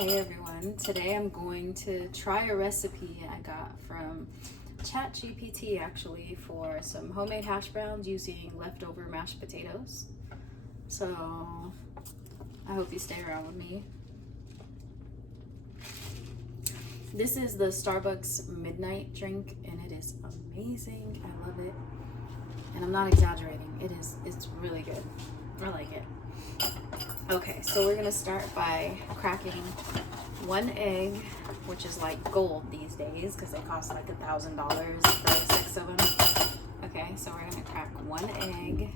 Hey everyone, today I'm going to try a recipe I got from ChatGPT actually for some homemade hash browns using leftover mashed potatoes. So I hope you stay around with me. This is the Starbucks midnight drink and it is amazing. I love it. And I'm not exaggerating. It's really good. I like it. Okay, so we're gonna start by cracking one egg, which is like gold these days because they cost like $1,000 for 6 of them. Okay, so we're gonna crack one egg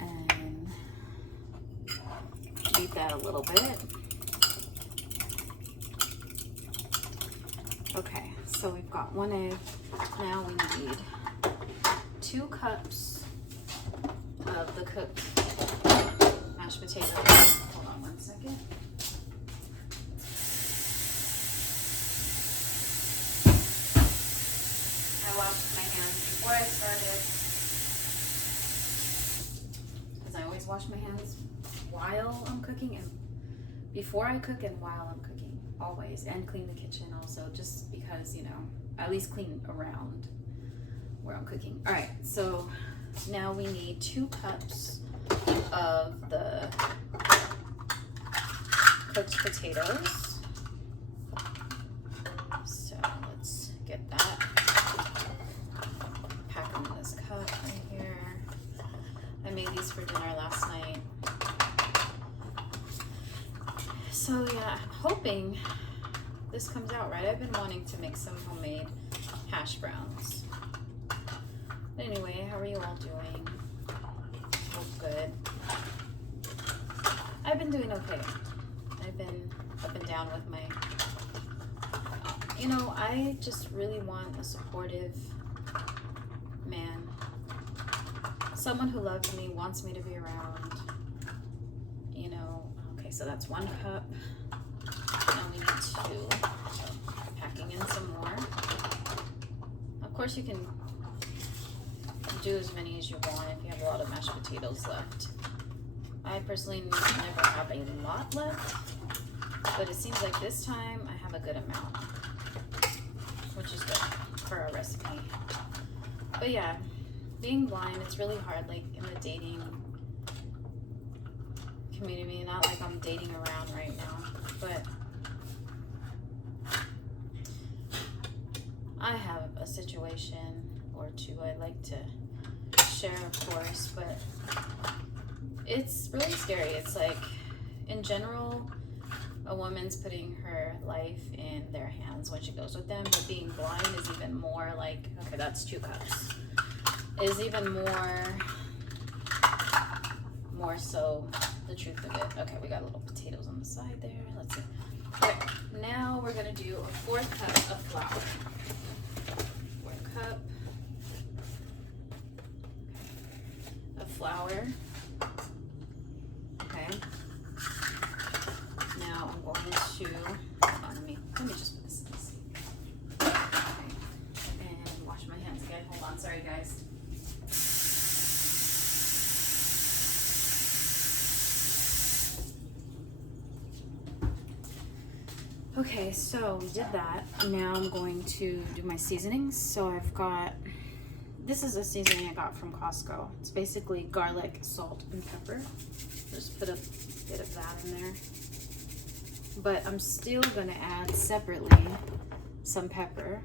and beat that a little bit. Okay, so we've got one egg. Now we need 2 cups of the cooked mashed potatoes. Hold on one second. I washed my hands before I started, because I always wash my hands while I'm cooking and before I cook and while I'm cooking, always, and clean the kitchen also, just because, you know, at least clean around where I'm cooking. All right, so now we need 2 cups of the cooked potatoes. So let's get that. Pack them in this cup right here. I made these for dinner last night. So yeah, I'm hoping this comes out right. I've been wanting to make some homemade hash browns. But anyway, how are you all doing? Hope good. I've been doing okay. I've been up and down with my, you know, I just really want a supportive man. Someone who loves me, wants me to be around, you know. Okay, so that's 1 cup. Now we need 2. So packing in some more. Of course you can do as many as you want if you have a lot of mashed potatoes left. I personally never have a lot left, but it seems like this time I have a good amount, which is good for a recipe. But yeah, being blind, it's really hard, like in the dating community. Not like I'm dating around right now, but I have a situation or 2 I'd like to share, of course, but it's really scary. It's like, in general, a woman's putting her life in their hands when she goes with them, but being blind is even more like, okay, that's 2 cups, is even more so the truth of it. Okay, we got little potatoes on the side there. Let's see. All right, now we're gonna do a 4th cup of flour. 4th cup of flour. Okay. Now I'm going to, hold on, let me just put this in the sink. Okay. And wash my hands again. Hold on, sorry guys. Okay, so we did that. Now I'm going to do my seasonings. So I've got, this is a seasoning I got from Costco. It's basically garlic, salt, and pepper. Just put a bit of that in there. But I'm still gonna add separately some pepper,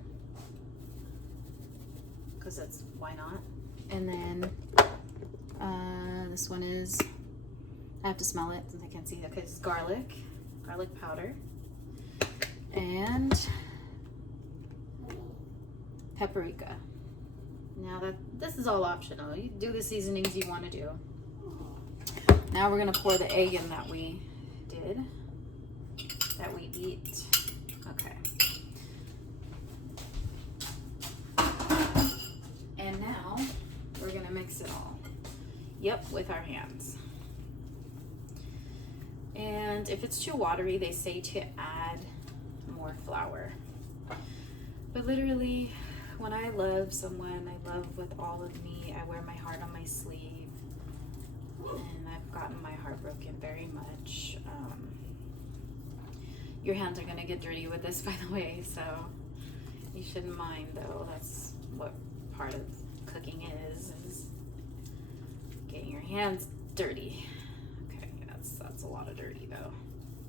because that's, why not? And then this one is, I have to smell it since I can't see it. Okay, it's garlic powder, and paprika. Now this is all optional. You do the seasonings you want to do. Now we're gonna pour the egg in that we beat. Okay. And now we're gonna mix it all. Yep, with our hands. And if it's too watery, they say to add more flour. But literally, when I love someone, I love with all of me. I wear my heart on my sleeve. and I've gotten my heart broken very much. Your hands are gonna get dirty with this, by the way, so you shouldn't mind, though. That's what part of cooking is getting your hands dirty. Okay, that's a lot of dirty, though.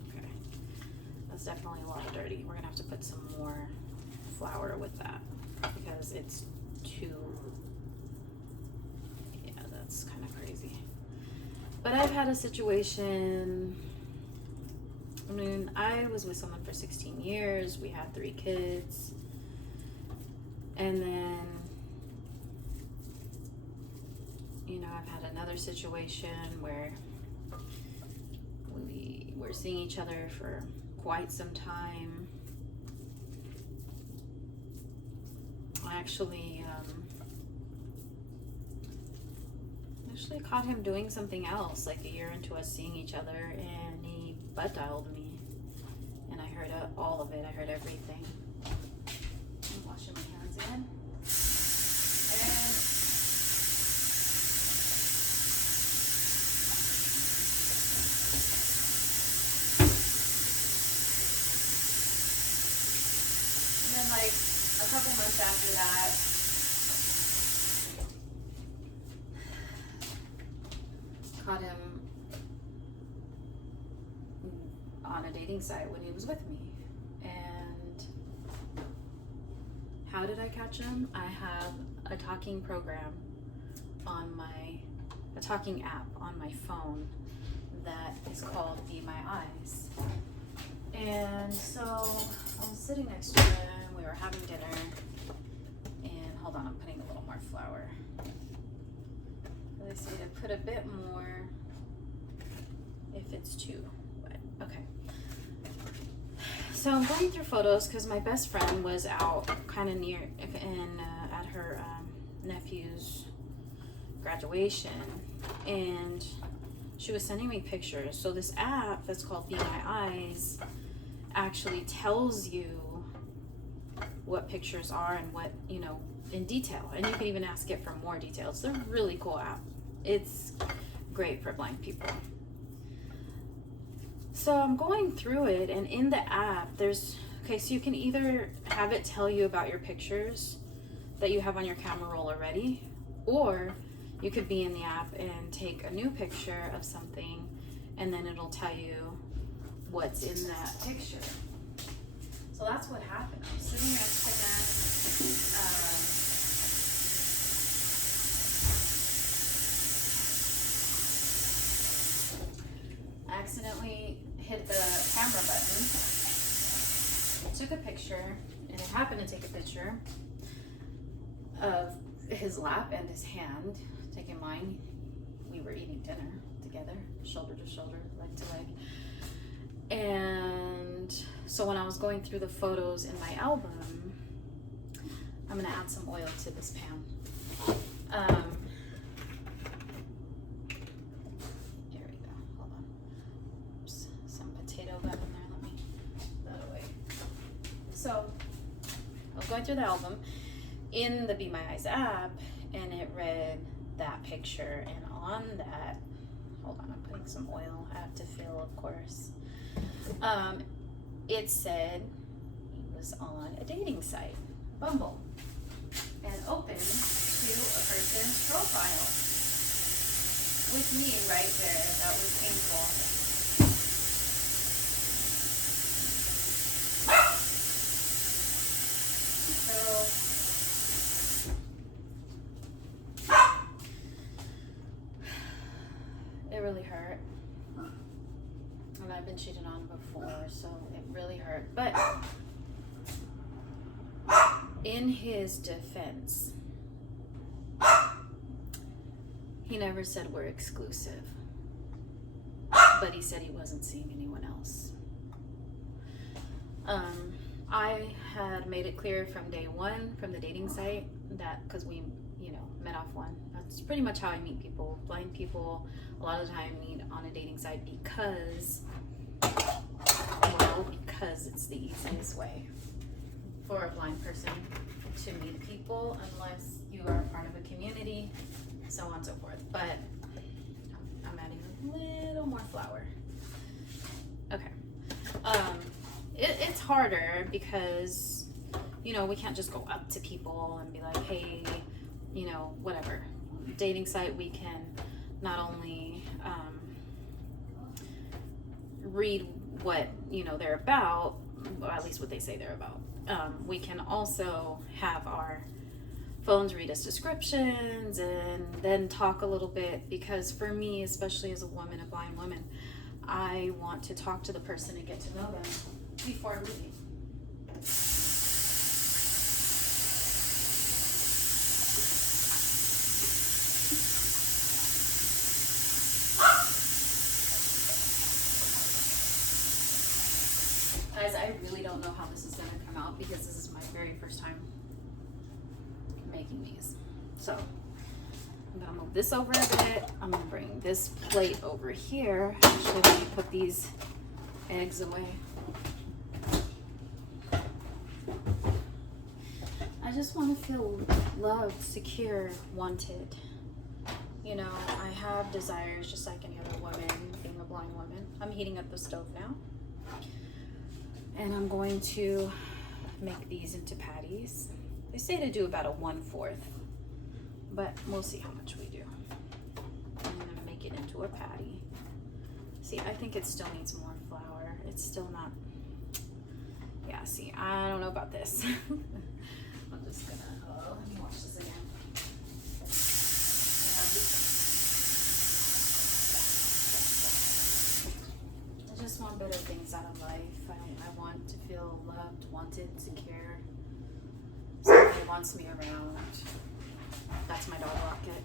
Okay, that's definitely a lot of dirty. We're gonna have to put some more flour with that because it's too, yeah, that's kind of crazy. But I've had a situation, I mean, I was with someone for 16 years, we had 3 kids, and then, you know, I've had another situation where we were seeing each other for quite some time. I actually caught him doing something else like a year into us seeing each other, and he butt dialed me, and I heard all of it. I heard everything. I'm washing my hands again. And then like a couple months after that, caught him on a dating site when he was with me. And how did I catch him? I have a talking program on a talking app on my phone that is called Be My Eyes. And so I was sitting next to him, we were having dinner, and hold on, I'm putting a little more flour. They say to put a bit more if it's too wet. Okay. So I'm going through photos because my best friend was out kind of near at her nephew's graduation, and she was sending me pictures. So this app that's called Be My Eyes actually tells you what pictures are and what, you know, in detail, and you can even ask it for more details. It's a really cool app. It's great for blind people. So I'm going through it, and in the app there's, okay, so you can either have it tell you about your pictures that you have on your camera roll already, or you could be in the app and take a new picture of something, and then it'll tell you what's in that picture. So that's what happened. I was sitting next to him. Accidentally hit the camera button, took a picture, and it happened to take a picture of his lap and his hand. Taking mine, we were eating dinner together, shoulder to shoulder, leg to leg. And so when I was going through the photos in my album, I'm gonna add some oil to this pan. Here we go, hold on. Oops, some potato got in there, let me put that away. So I was going through the album in the Be My Eyes app, and it read that picture, and on that, hold on, I'm putting some oil, I have to fill, of course. It said he was on a dating site, Bumble, and open to a person's profile. With me right there, that was painful. So it really hurt. And I've been cheated on before, so it really hurt. But in his defense, he never said we're exclusive, but he said he wasn't seeing anyone else. I had made it clear from day one, from the dating site, that because we, met off one. That's pretty much how I meet people. Blind people, a lot of the time, meet on a dating site because it's the easiest way for a blind person to meet people, unless you are part of a community, so on and so forth. But I'm little more flour. Okay. It's harder because, you know, we can't just go up to people and be like, hey, you know, whatever. Dating site, we can not only read what, you know, they're about, or at least what they say they're about. We can also have our phones read us descriptions and then talk a little bit, because for me, especially as a woman, a blind woman, I want to talk to the person and get to know them before reading. Guys, I really don't know how this is going to come out because this is my very first time making these. So I'm going to move this over a bit. I'm going to bring this plate over here. Actually, let me put these eggs away. I just want to feel loved, secure, wanted. You know, I have desires just like any other woman, being a blind woman. I'm heating up the stove now. And I'm going to make these into patties. They say to do about a 1/4, but we'll see how much we do. I'm gonna make it into a patty. See, I think it still needs more flour. It's still not, yeah, see, I don't know about this. I'm just gonna, let me watch this again. I just want better things out of life. I want to feel loved, wanted, secure. Somebody wants me around. That's my dog Rocket.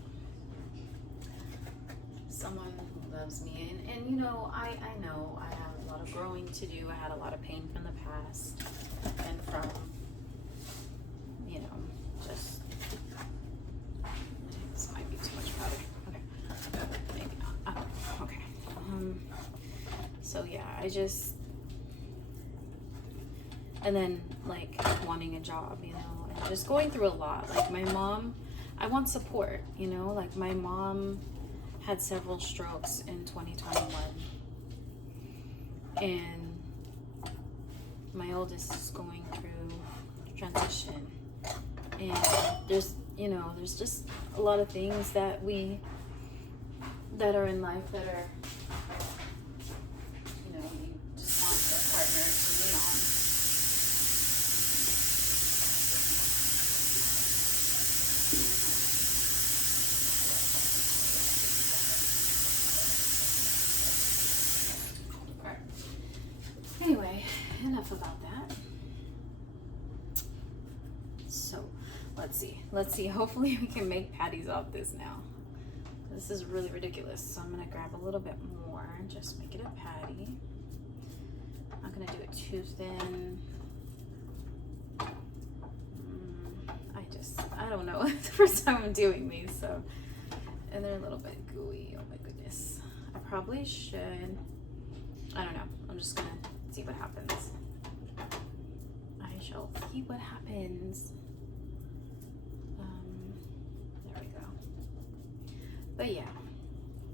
Someone who loves me. And you know, I know I have a lot of growing to do. I had a lot of pain from the past and from, you know, just, this might be too much powder. Okay, maybe not. I don't know. Okay. So yeah, and then like wanting a job, you know, and just going through a lot. Like my mom, I want support, you know, like my mom had several strokes in 2021, and my oldest is going through transition, and there's just a lot of things that are in life that are, you know, you just want a partner to lean on. Anyway, enough about that. So let's see, hopefully we can make patties off this now. This is really ridiculous, so I'm gonna grab a little bit more and just make it a patty. I'm not gonna do it too thin. I don't know. It's the first time I'm doing these, so, and they're a little bit gooey. Oh my goodness. I probably should, I don't know. I'm just gonna see what happens. I shall see what happens. There we go. But yeah,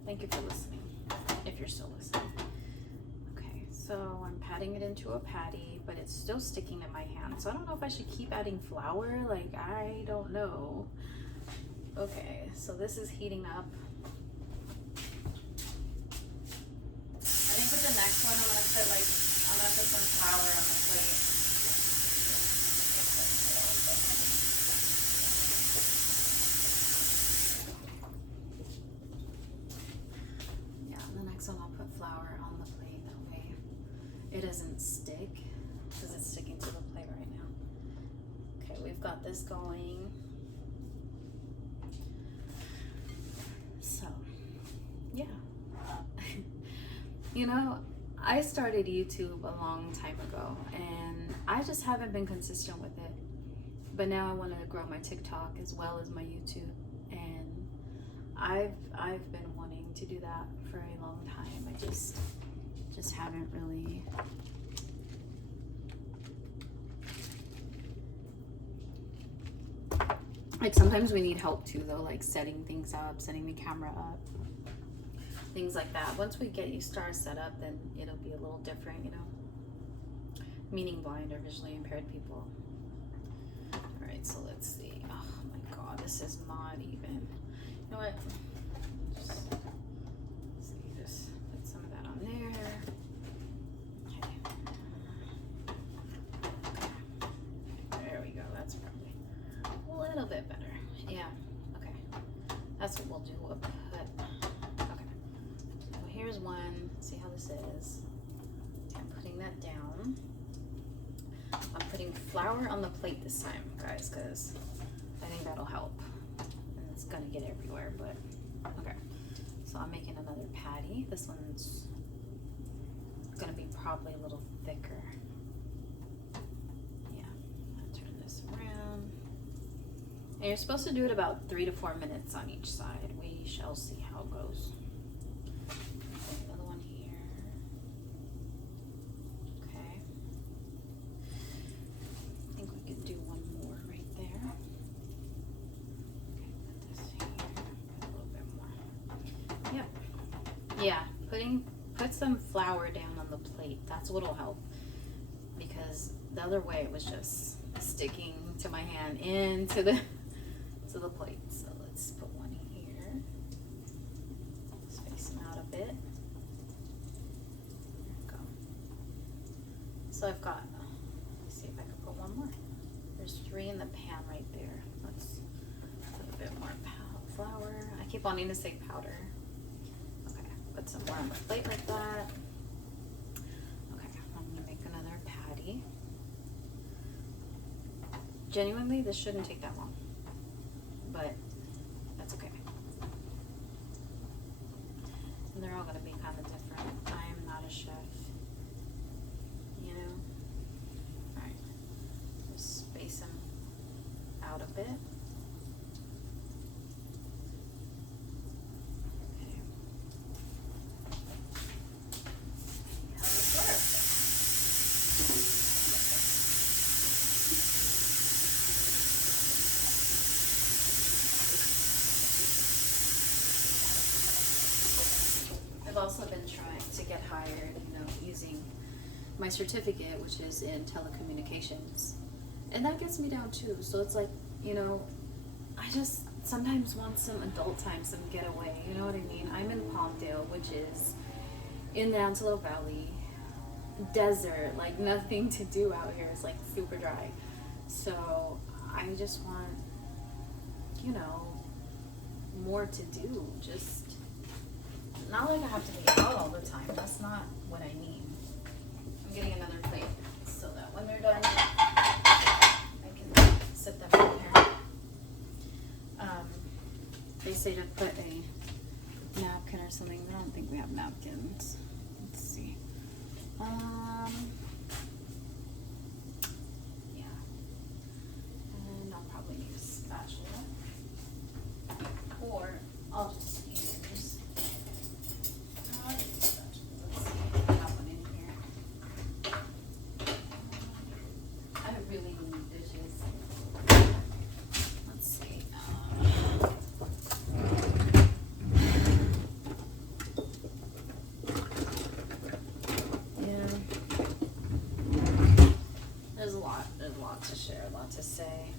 thank you for listening, if you're still listening. Okay, so I'm patting it into a patty, but it's still sticking to my hand. So I don't know if I should keep adding flour. Like, I don't know. Okay, so this is heating up. I think with the next one, I'm gonna put some flour on the plate. Yeah, the next one I'll put flour on the plate. That way it doesn't stick, because it's sticking to the plate right now. Okay, we've got this going. So, yeah. You know, I started YouTube a long time ago, and I just haven't been consistent with it. But now I want to grow my TikTok as well as my YouTube, and I've been wanting to do that for a long time. I just haven't really. Like, sometimes we need help too, though, like setting things up, setting the camera up. things like that. Once we get you start set up, then it'll be a little different, you know. Meaning blind or visually impaired people. All right, so let's see. Oh my God, this is not even. You know what? Just put some of that on there. Okay. There we go. That's probably a little bit better. Yeah. Okay. That's what we'll do. We'll put. Okay. So here's one. See how this is. I'm putting that down. I'm putting flour on the plate this time, guys, because I think that'll help. And it's gonna get everywhere, but okay. So I'm making another patty. This one's gonna be probably a little thicker. Yeah, I'll turn this around. And you're supposed to do it about 3 to 4 minutes on each side. We shall see how it goes. Another one here. Okay. I think we could do one more right there. Okay, put this here. Put a little bit more. Yep. Yeah, put some flour down on the plate. That's what'll help. Because the other way it was just sticking to my hand into the plate. So let's put one here. Space them out a bit. There we go. So I've got, let's see if I can put one more. There's 3 in the pan right there. Let's put a bit more flour. I keep wanting to say powder. Okay, put some more on the plate like that. Okay, I'm gonna make another patty. Genuinely, this shouldn't take that long, but that's okay. And they're all gonna be kind of different. I am not a chef, you know? All right, just space them out a bit. Okay. How this works. I've also been trying to get hired, you know, using my certificate, which is in telecommunications. And that gets me down too. So it's like, you know, I just sometimes want some adult time, some getaway, you know what I mean? I'm in Palmdale, which is in the Antelope Valley, desert, like nothing to do out here. It's like super dry. So I just want, you know, more to do. Just not like I have to be out all the time. That's not what I need. I'm getting another plate so that when they're done, I can sit them in here. They say to put a napkin or something. I don't think we have napkins. Let's see. Yeah. And I'll probably need a spatula. Or I'll just use. Let's see. I have one in here. I really need dishes. Let's see. Yeah. There's a lot to share, a lot to say.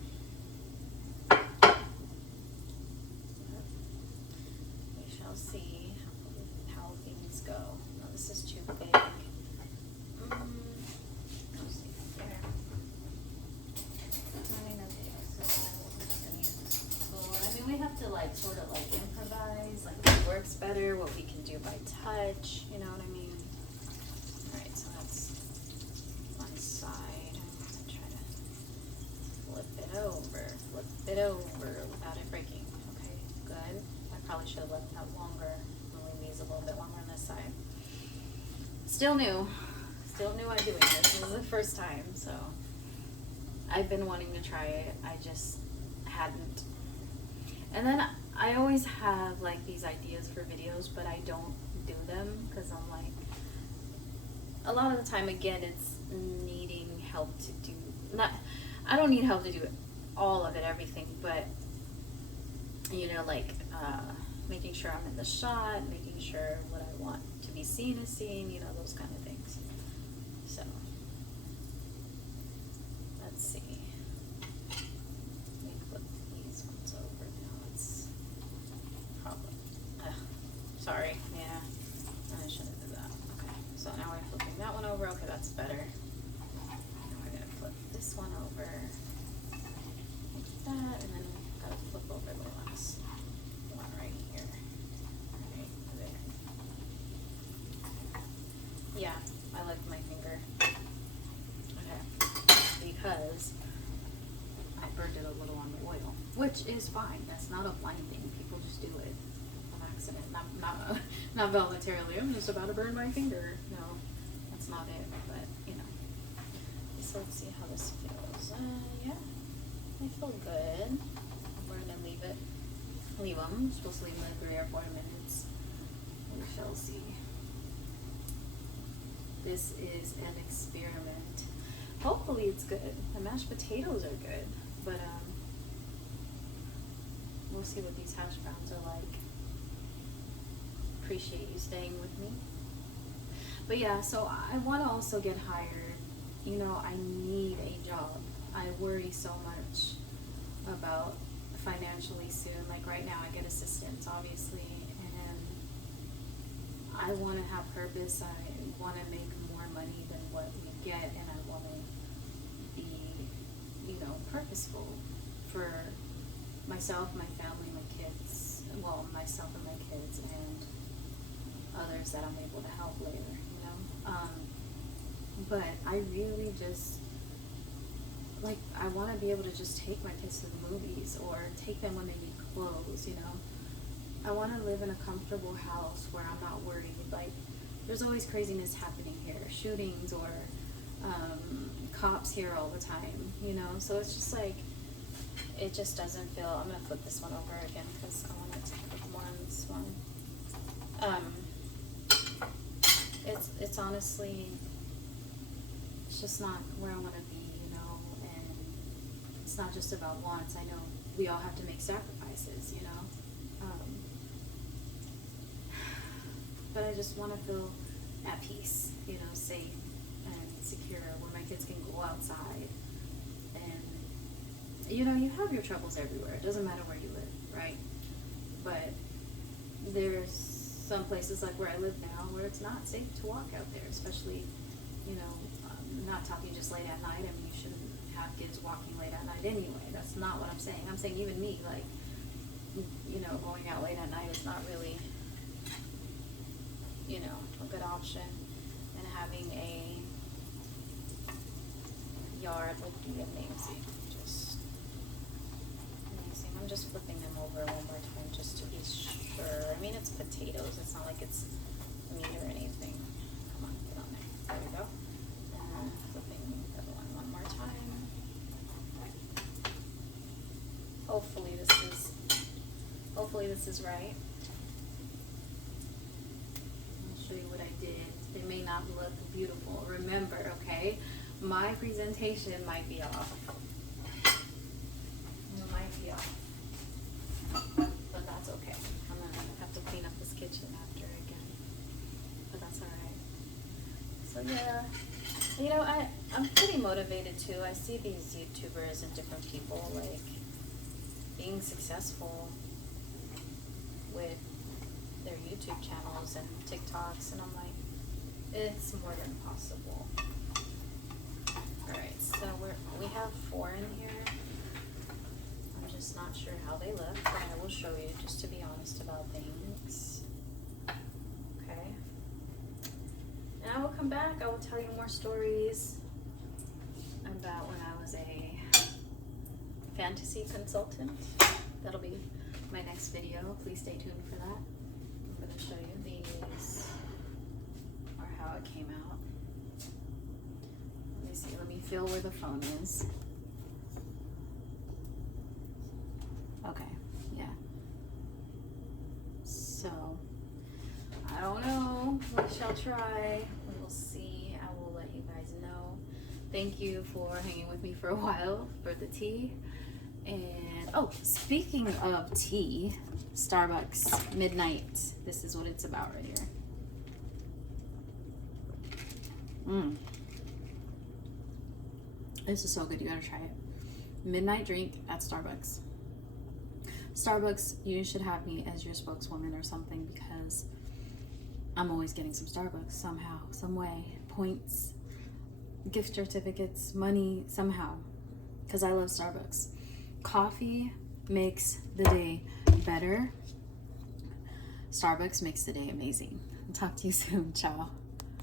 We shall see how things go. No, this is too big. Let's see there. Okay, so we're just gonna use this board. I mean, we have to like sort of like improvise, like what works better, what we can do by touch, you know what I mean? Alright, so that's one side. I'm gonna try to flip it over without it breaking. Okay, good. I probably should have left that longer. Leave these a little bit longer on this side. Still new at doing this. This is the first time, so I've been wanting to try it. I just hadn't. And then I always have like these ideas for videos, but I don't do them because I'm like, a lot of the time, again, it's needing help to do. I don't need help to do all of it, everything, but you know, like making sure I'm in the shot, making sure what I want to be seen is seen, you know, those kind of things. So, let's see. Let me flip these ones over now. It's probably, sorry, yeah, I shouldn't do that. Okay, so now we're flipping that one over. Okay, that's better. Now we're gonna flip this one over like that, and then we've got to flip over the last one right here. Right there. Yeah, I like my finger. Okay, because I burned it a little on the oil, which is fine. That's not a blind thing. People just do it on accident, not voluntarily. I'm just about to burn my finger. No, that's not it. But you know, so let's see how this feels. Yeah, I feel good. We're gonna leave them. I'm supposed to leave them 3 or 4 minutes. We shall see. This is an experiment. Hopefully it's good. The mashed potatoes are good, but we'll see what these hash browns are like. Appreciate you staying with me. But yeah, so I want to also get hired. You know, I need a job. I worry so much about financially soon. Like right now I get assistance, obviously, and I want to have purpose. I want to make more money than what we get, and I want to be, you know, purposeful for myself, my family, my kids, well, myself and my kids, and others that I'm able to help later, you know. But I really just, like, I want to be able to just take my kids to the movies or take them when they need clothes, you know. I want to live in a comfortable house where I'm not worried. Like, there's always craziness happening here, shootings or cops here all the time, you know. So it's just like, it just doesn't feel. I'm gonna flip this one over again because I wanted to put more on this one. It's honestly, it's just not where I want to be, you know. And it's not just about wants. I know we all have to make sacrifices, you know. But I just want to feel at peace, you know, safe and secure, where my kids can go outside. And, you know, you have your troubles everywhere. It doesn't matter where you live, right? But there's some places like where I live now where it's not safe to walk out there, especially, you know, I'm not talking just late at night. I mean, you shouldn't have kids walking late at night anyway. That's not what I'm saying. I'm saying even me, like, you know, going out late at night is not really, you know, a good option. And having a yard would be amazing. Just amazing. I'm just flipping them over one more time just to be sure. I mean, it's potatoes. It's not like it's meat or anything. Come on, get on there. There we go. And flipping the other one more time. Hopefully this is right. Show you what I did. It may not look beautiful. Remember, okay, my presentation might be off. It might be off. But that's okay. I'm gonna have to clean up this kitchen after again. But that's alright. So yeah. You know, I'm pretty motivated too. I see these YouTubers and different people like being successful with their YouTube channels and TikToks, and I'm like, it's more than possible. Alright, so we have 4 in here. I'm just not sure how they look, but I will show you just to be honest about things. Okay. And I will come back, I will tell you more stories about when I was a fantasy consultant. That'll be my next video. Please stay tuned for that. I'm going to show you these, or how it came out. Let me see, let me feel where the phone is. Okay, yeah. So, I don't know. We shall try. We will see. I will let you guys know. Thank you for hanging with me for a while for the tea. And oh, speaking of tea, Starbucks Midnight. This is what it's about right here. This is so good. You gotta try it. Midnight drink at Starbucks. Starbucks, you should have me as your spokeswoman or something, because I'm always getting some Starbucks somehow, some way. Points, gift certificates, money, somehow. Because I love Starbucks. Coffee makes the day better. Starbucks makes the day amazing. Talk to you soon. Ciao.